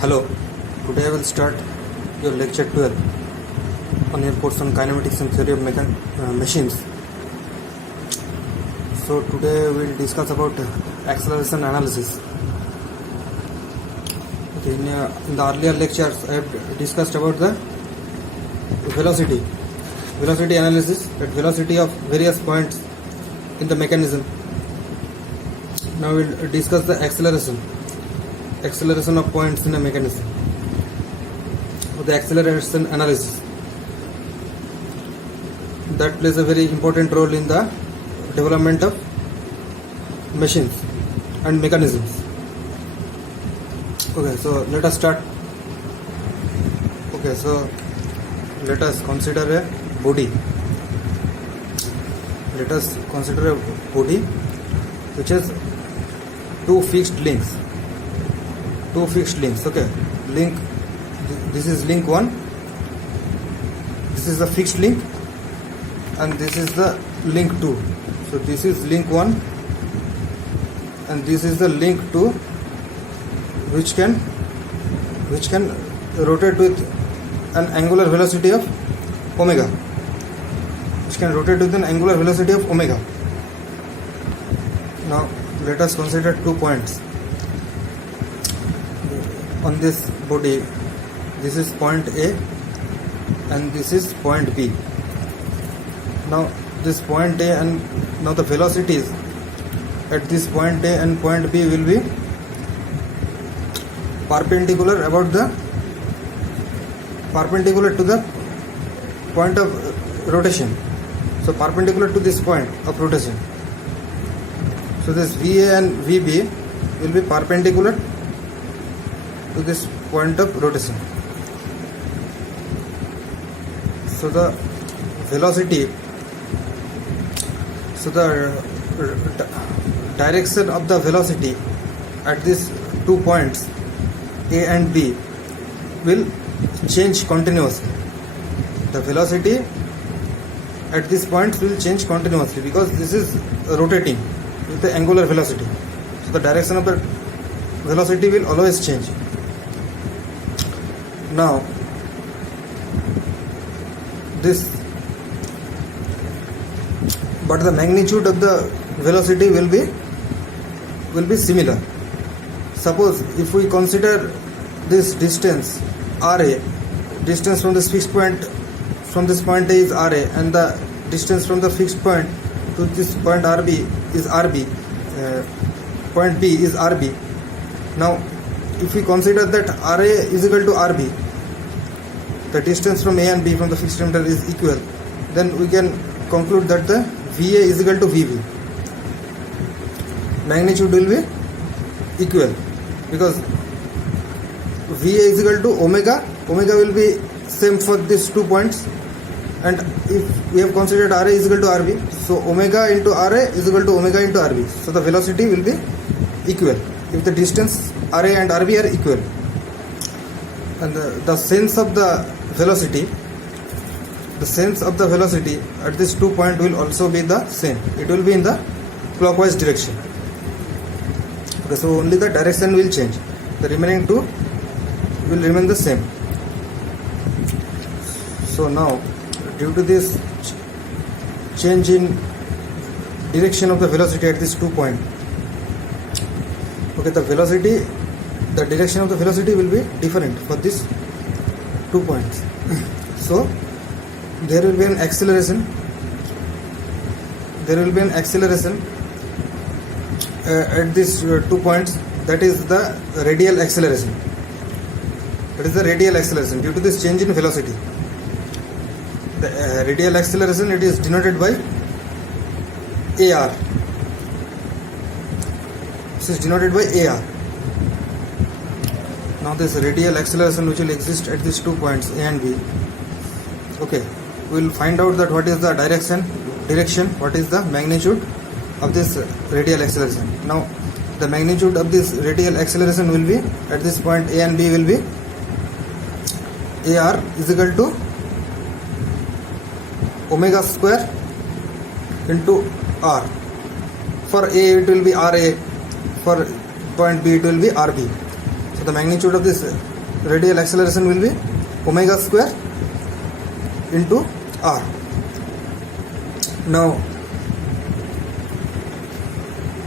Hello, today I will start your lecture 12 on your course on kinematics and theory of machines. So today we will discuss about acceleration analysis. Okay, in the earlier lectures I have discussed about the velocity analysis at velocity of various points in the mechanism. Now we will discuss the acceleration of points in a mechanism, or the acceleration analysis. That plays a very important role in the development of machines and mechanisms. Okay, so let us start. Okay, so let us consider a body. Let us consider a body which has two fixed links. Okay, link, this is link 1, this is the fixed link, and this is the link 2. So this is link 1 and this is the link 2, which can rotate with an angular velocity of omega. Now let us consider 2 points on this body. This is point A and this is point B. Now this point A and now the velocities at this point A and point B will be perpendicular to the point of rotation. So perpendicular to this point of rotation. So this VA and VB will be perpendicular to this point of rotation. So the velocity, the direction of the velocity at these 2 points A and B will change continuously. The velocity at these points will change continuously because this is rotating with the angular velocity. So the direction of the velocity will always change. Now but the magnitude of the velocity will be similar. Suppose if we consider this distance RA, distance from this fixed point, from this point A is RA, and the distance from the fixed point to this point RB is RB, point B is RB. Now if we consider that RA is equal to RB, the distance from A and B from the fixed center is equal, then we can conclude that the VA is equal to VB. Magnitude will be equal because VA is equal to omega will be same for these 2 points, and if we have considered RA is equal to RB, so omega into RA is equal to omega into RB. So the velocity will be equal if the distance RA and RB are equal, and the sense of the velocity at this 2 point will also be the same. It will be in the clockwise direction. Okay, so only the direction will change. The remaining 2 will remain the same. So now, due to this change in direction of the velocity at this 2 point, okay, the direction of the velocity will be different for these 2 points. So there will be an acceleration. At these 2 points. That is the radial acceleration. Due to this change in velocity. The radial acceleration, it is denoted by AR. This is denoted by AR. Now this radial acceleration which will exist at these 2 points A and B. Okay, we will find out that what is the direction, what is the magnitude of this radial acceleration. Now the magnitude of this radial acceleration will be at this point A and B will be AR is equal to omega square into R. For A it will be RA, for point B it will be RB. So the magnitude of this radial acceleration will be omega square into r. Now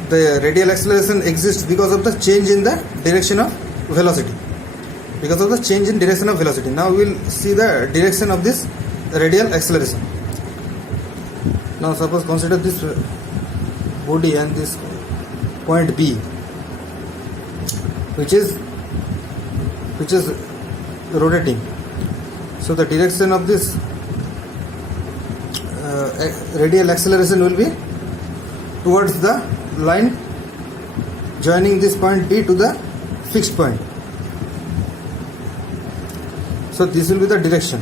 the radial acceleration exists because of the change in the direction of velocity. Because of the change in direction of velocity. Now we will see the direction of this radial acceleration. Now suppose consider this body and this point B, which is rotating. So the direction of this radial acceleration will be towards the line joining this point B to the fixed point. So this will be the direction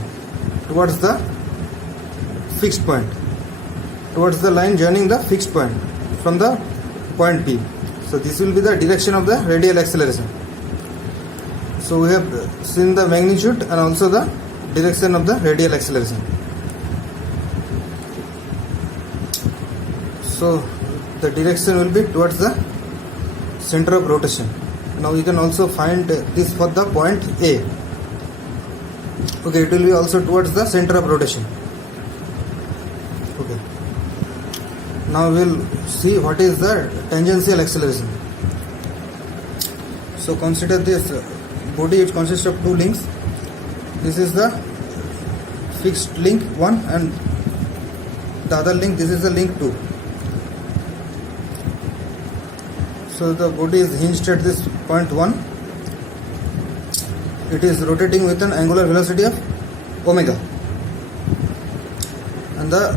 towards the fixed point, towards the line joining the fixed point from the point P. So this will be the direction of the radial acceleration. So we have seen the magnitude and also the direction of the radial acceleration. So the direction will be towards the center of rotation. Now you can also find this for the point A. Okay, it will be also towards the center of rotation. Okay. Now we will see what is the tangential acceleration. So consider this body, it consists of two links. This is the fixed link 1 and the other link, this is the link 2. So the body is hinged at this point 1. It is rotating with an angular velocity of omega, and the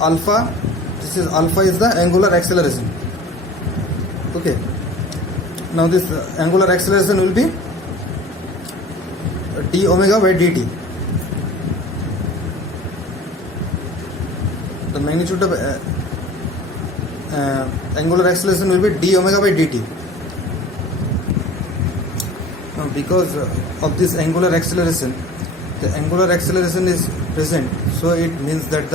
alpha, this is alpha is the angular acceleration. Okay. Now this angular acceleration will be d omega by dt. The magnitude of angular acceleration will be d omega by dt. Now because of this angular acceleration, the angular acceleration is present, so it means that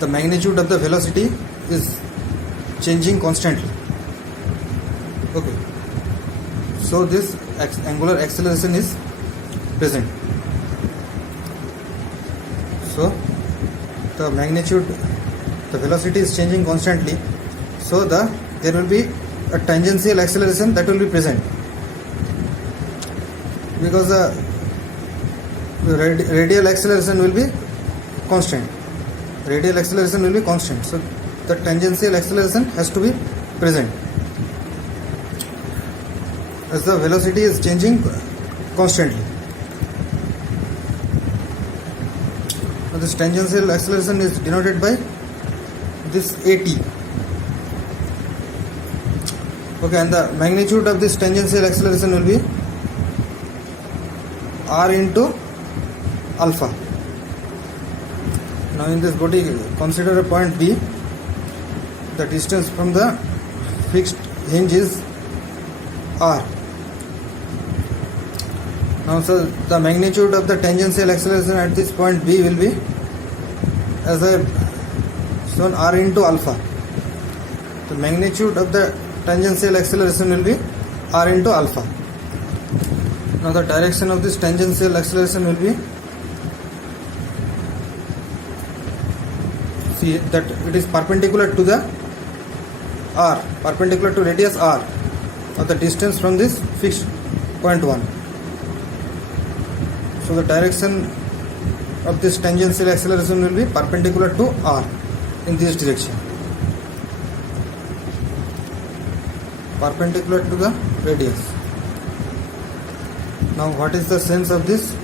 the magnitude of the velocity is changing constantly. Okay. So this angular acceleration is present. So the magnitude, the velocity is changing constantly. So there will be a tangential acceleration that will be present, because the radial acceleration will be constant. Radial acceleration will be constant. So the tangential acceleration has to be present, as the velocity is changing constantly. Now this tangential acceleration is denoted by this AT. Okay, and the magnitude of this tangential acceleration will be r into alpha. Now in this body, consider a point B. The distance from the fixed hinge is r. Now so the magnitude of the tangential acceleration at this point B will be, as I have shown, r into alpha. The magnitude of the tangential acceleration will be r into alpha. Now the direction of this tangential acceleration will be, see that it is perpendicular to the r, perpendicular to radius r of the distance from this fixed point 1. So the direction of this tangential acceleration will be perpendicular to r in this direction, perpendicular to the radius. Now what is the sense of this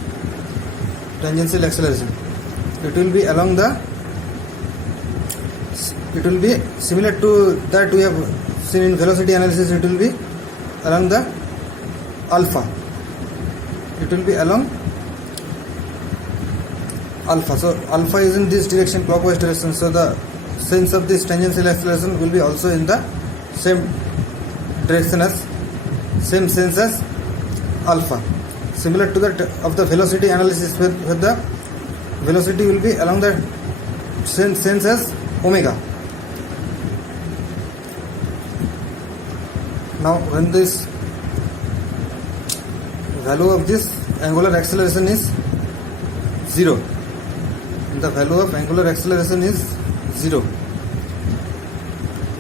tangential acceleration? It will be along the, it will be similar to that we have seen in velocity analysis. It will be along the alpha. It will be along alpha. So alpha is in this direction, clockwise direction. So the sense of this tangential acceleration will be also in the same direction as, same sense as alpha. Similar to that of the velocity analysis, where the velocity will be along the same sense as omega. Now when this value of this angular acceleration is 0, and the value of angular acceleration is 0,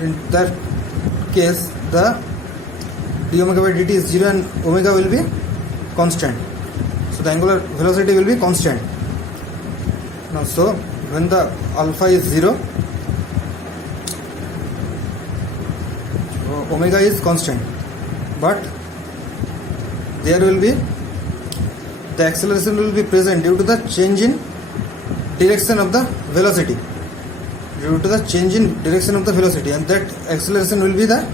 in that case the d omega by dt is 0 and omega will be constant. So the angular velocity will be constant. Now so when the alpha is 0, omega is constant, but there will be the acceleration will be present due to the change in direction of the velocity, and that acceleration will be the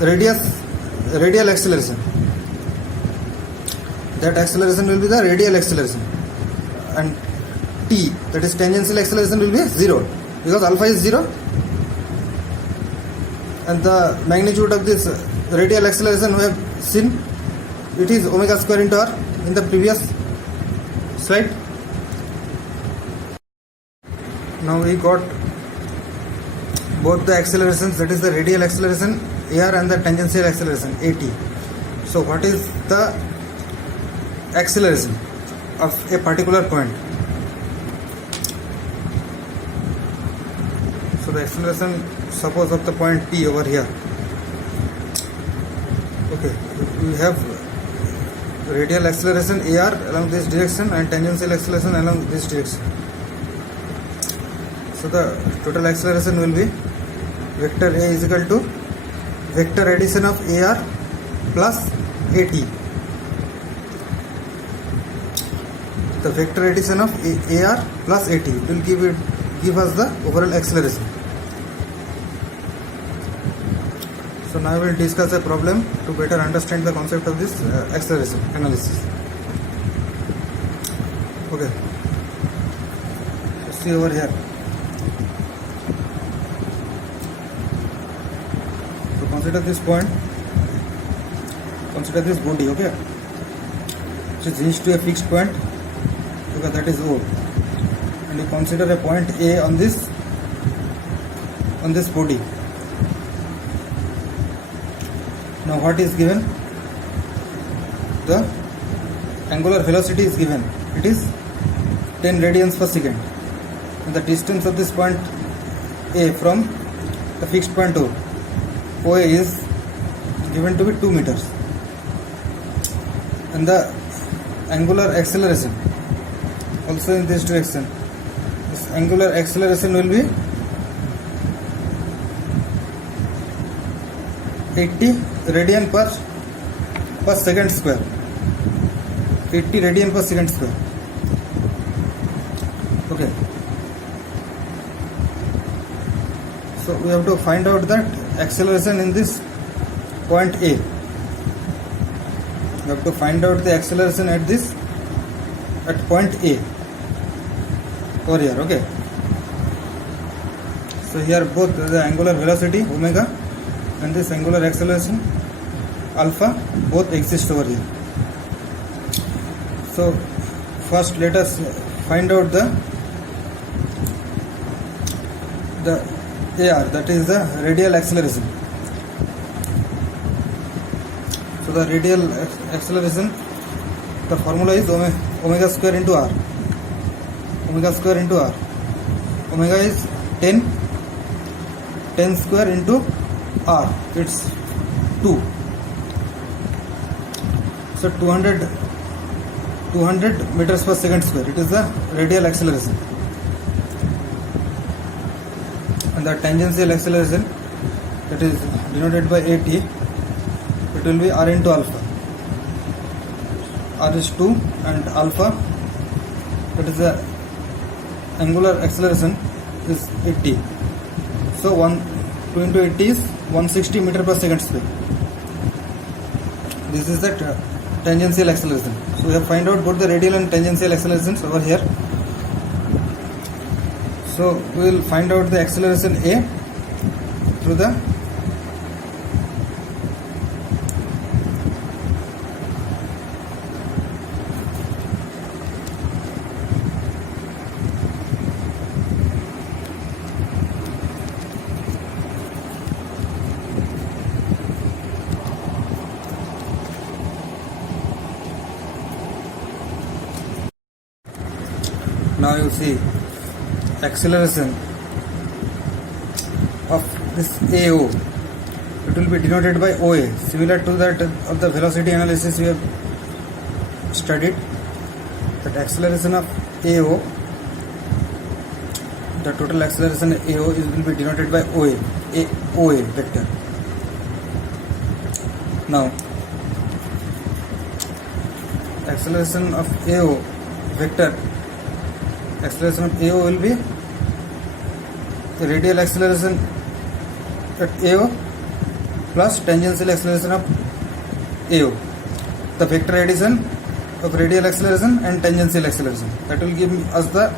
radial acceleration. That acceleration will be the radial acceleration, and t, that is tangential acceleration, will be 0 because alpha is 0, and the magnitude of this radial acceleration we have seen, it is omega square into r in the previous slide. Now we got both the accelerations, that is the radial acceleration ar and the tangential acceleration at. So what is the acceleration of a particular point? So the acceleration, suppose of the point P over here. Okay, we have radial acceleration ar along this direction and tangential acceleration along this direction. So the total acceleration will be vector A is equal to vector addition of ar plus at. The vector addition of ar plus at will give us the overall acceleration. So now we will discuss a problem to better understand the concept of this acceleration analysis. Okay, so see over here. So consider this point, consider this body, okay, which is reached to a fixed point, okay, that is O, and you consider a point A on this body. Now what is given? The angular velocity is given. It is 10 radians per second. And the distance of this point A from the fixed point OA is given to be 2 meters. And the angular acceleration also in this direction. This angular acceleration will be 80 radian per second square. 80 radian per second square. Okay. So we have to find out that acceleration in this point A. We have to find out the acceleration at point A over here. Okay. So here both the angular velocity omega and this angular acceleration alpha both exist over here. So first let us find out the AR, that is the radial acceleration. So the radial acceleration, the formula is omega square into r. Omega square into r. Omega is 10 square into r, it's 2. So 200 meters per second square, it is the radial acceleration. And the tangential acceleration, that is denoted by at, it will be r into alpha. R is 2 and alpha, that is the angular acceleration, is 80. So 2 into 80 is 160 meter per second square. This is the tangential acceleration. So we have find out both the radial and tangential accelerations over here. So we will find out the acceleration A through the Now you see acceleration of this AO, it will be denoted by OA, similar to that of the velocity analysis we have studied. That acceleration of AO, the total acceleration AO will be denoted by OA vector. Now acceleration of AO vector, acceleration of AO will be the radial acceleration at AO plus tangential acceleration of AO, the vector addition of radial acceleration and tangential acceleration, that will give us the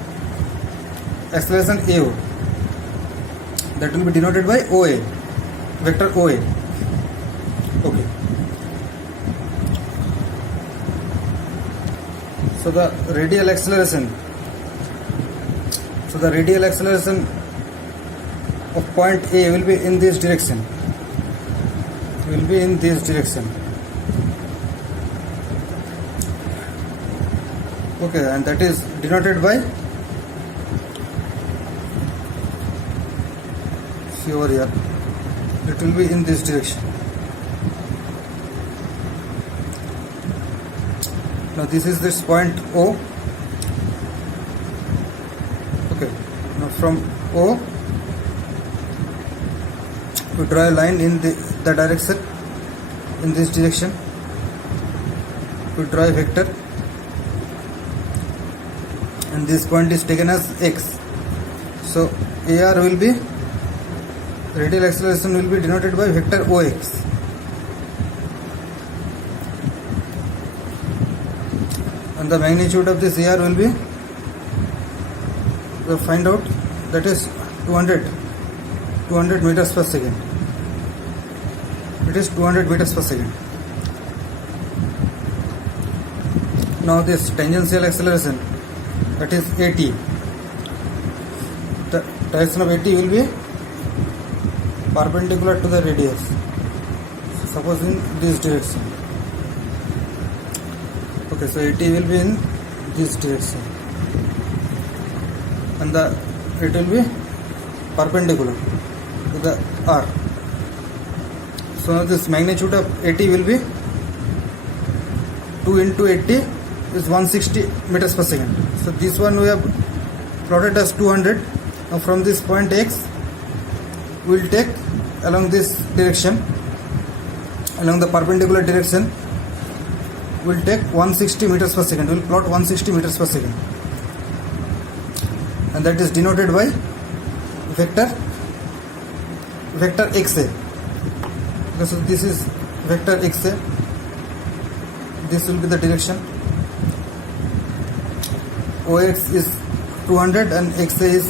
acceleration AO, that will be denoted by OA, vector OA. Okay. So the radial acceleration of point A will be in this direction. Okay, and that is denoted by, see over here, it will be in this direction. Now this is this point O. Okay, now from O we draw a line in the direction, in this direction. We draw a vector, and this point is taken as X. So AR will be, radial acceleration will be denoted by vector OX. And the magnitude of this AR will be, we'll find out, that is 200 meters per second. It is 200 meters per second. Now this tangential acceleration, that is AT. The direction of AT will be perpendicular to the radius. Suppose in this direction. Okay, so AT will be in this direction, and it will be perpendicular to the R. So now this magnitude of AT will be 2 into 80 is 160 meters per second. So this one we have plotted as 200. Now from this point X, we will take along this direction, along the perpendicular direction, we will take 160 meters per second. We will plot 160 meters per second, and that is denoted by vector XA. So this is vector XA. This will be the direction. OX is 200 and XA is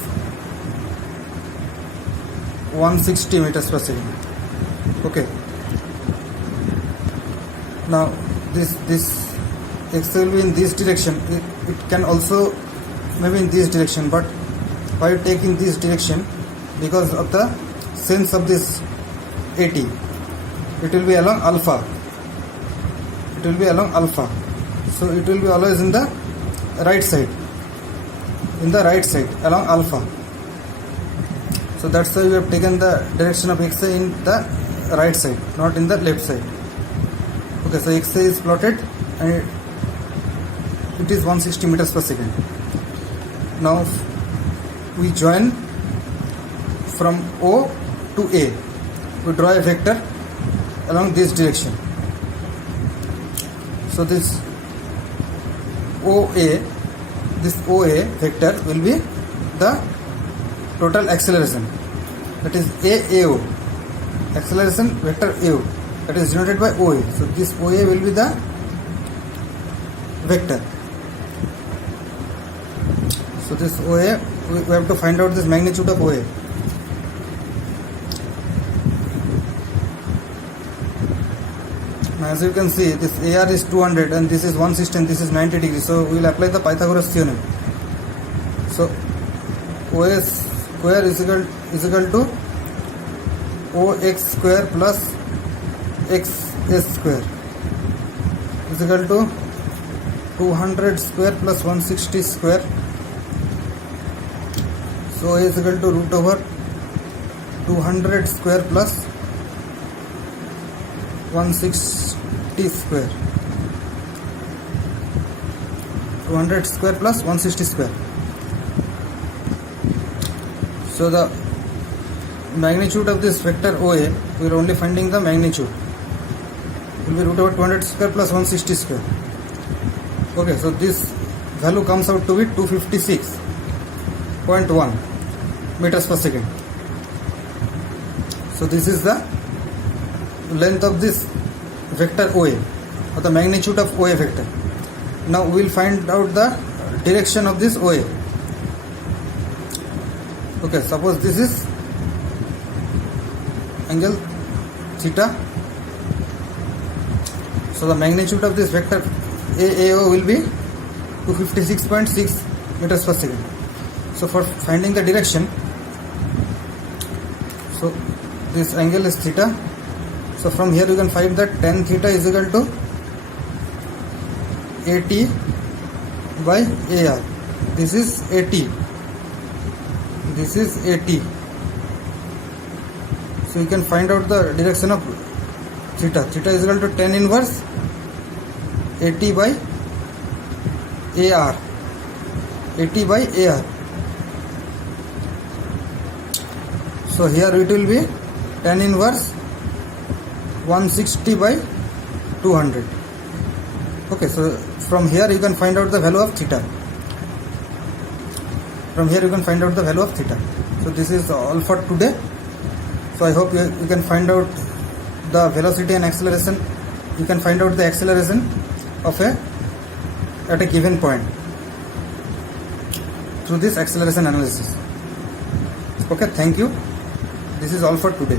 160 meters per second. Okay. Now this XA will be in this direction. It can also maybe in this direction, but why taking this direction? Because of the sense of this AT. It will be along alpha. So it will be always in the right side. Along alpha. So that's why we have taken the direction of XA in the right side, not in the left side. Okay, so XA is plotted and it is 160 meters per second. Now we join from O to A. We draw a vector along this direction. So this OA vector will be the total acceleration, that is AAO, acceleration vector AO, that is denoted by OA. So this OA will be the vector. So this OA, we have to find out this magnitude of OA. Now as you can see, this AR is 200 and this is 160 and this is 90 degrees. So we will apply the Pythagoras theorem. So OA square is equal to OX square plus XS square is equal to 200 square plus 160 square So A is equal to root over 200 square plus 160 square. 200 square plus 160 square. So the magnitude of this vector OA, we are only finding the magnitude, will be root over 200 square plus 160 square. Okay, so this value comes out to be 256.1 meters per second. So this is the length of this vector OA, or the magnitude of OA vector. Now we will find out the direction of this OA. Okay, suppose this is angle theta. So the magnitude of this vector AAO will be 256.6 meters per second. So for finding the direction, so this angle is theta. So from here you can find that tan theta is equal to AT by AR. This is AT. This is AT. So you can find out the direction of theta. Theta is equal to tan inverse AT by AR. AT by AR. So here it will be tan inverse 160 by 200. Okay, so from here you can find out the value of theta. From here you can find out the value of theta. So this is all for today. So I hope you can find out the velocity and acceleration. You can find out the acceleration of at a given point through this acceleration analysis. Okay, thank you. This is all for today.